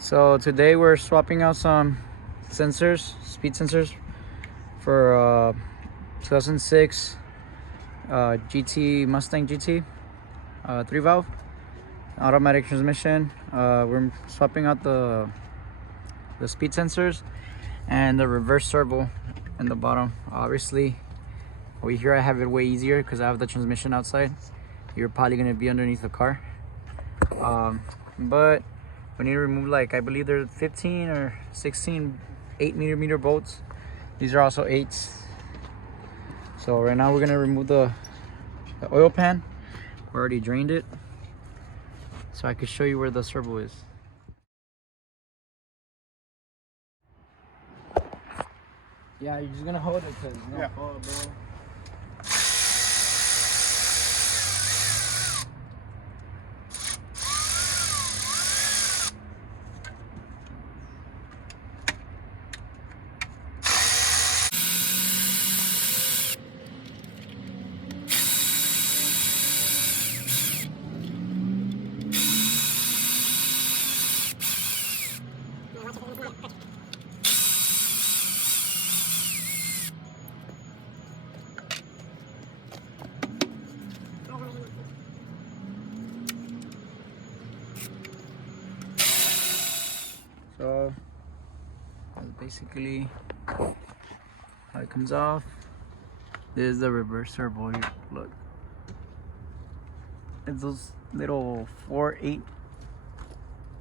So today we're swapping out some sensors, speed sensors for 2006 Mustang GT 3-valve automatic transmission. We're swapping out the speed sensors and the reverse servo in the bottom. Obviously over here I have it way easier because I have the transmission outside. You're probably going to be underneath the car, but we need to remove, like, I believe there's 15 or 16 8mm bolts. These are also 8s. So right now we're gonna remove the oil pan. We already drained it, so I could show you where the servo is. Yeah, you're just gonna hold it because it's gonna fall, bro. So that's basically how it comes off. This is the reverse servo. Here, look, it's those little 4/8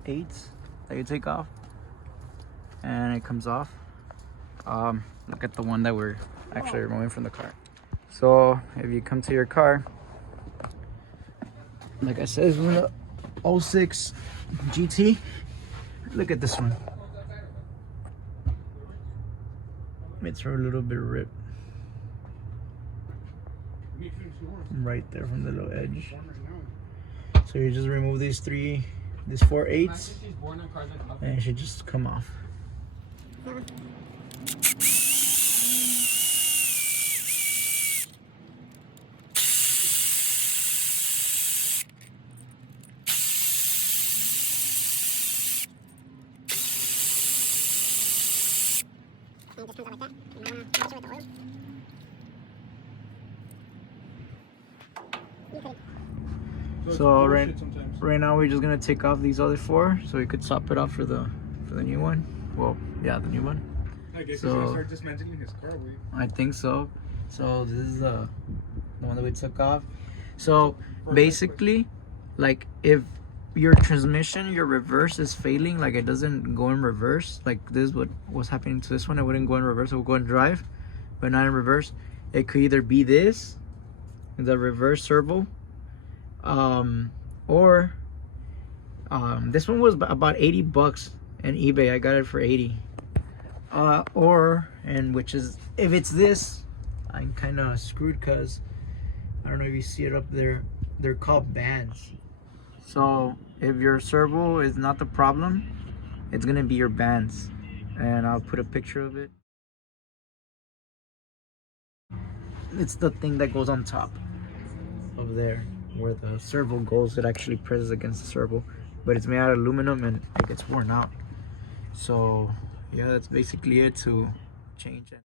8s that you take off, and it comes off. Look at the one that we're actually removing from the car. So if you come to your car, like I said, it's a 06 GT. Look at this one. It's a little bit ripped right there from the little edge. So you just remove these 4/8s, and it should just come off. So right now we're just gonna take off these other 4 so we could swap it off for the new one. Well, yeah, the new one. I guess he's gonna start dismantling his car. I think so. So this is the one that we took off. So basically, like, if your transmission, your reverse is failing, like it doesn't go in reverse, like this is what was happening to this one. It wouldn't go in reverse, it would go in drive, but not in reverse. It could either be this, the reverse servo, or this one was about 80 bucks on eBay. I got it for 80. Which is, if it's this, I'm kind of screwed because I don't know if you see it up there, they're called bands. So if your servo is not the problem, it's gonna be your bands, and I'll put a picture of it. It's the thing that goes on top of there where the servo goes. It actually presses against the servo, but it's made out of aluminum and it gets worn out. So yeah, that's basically it to change it.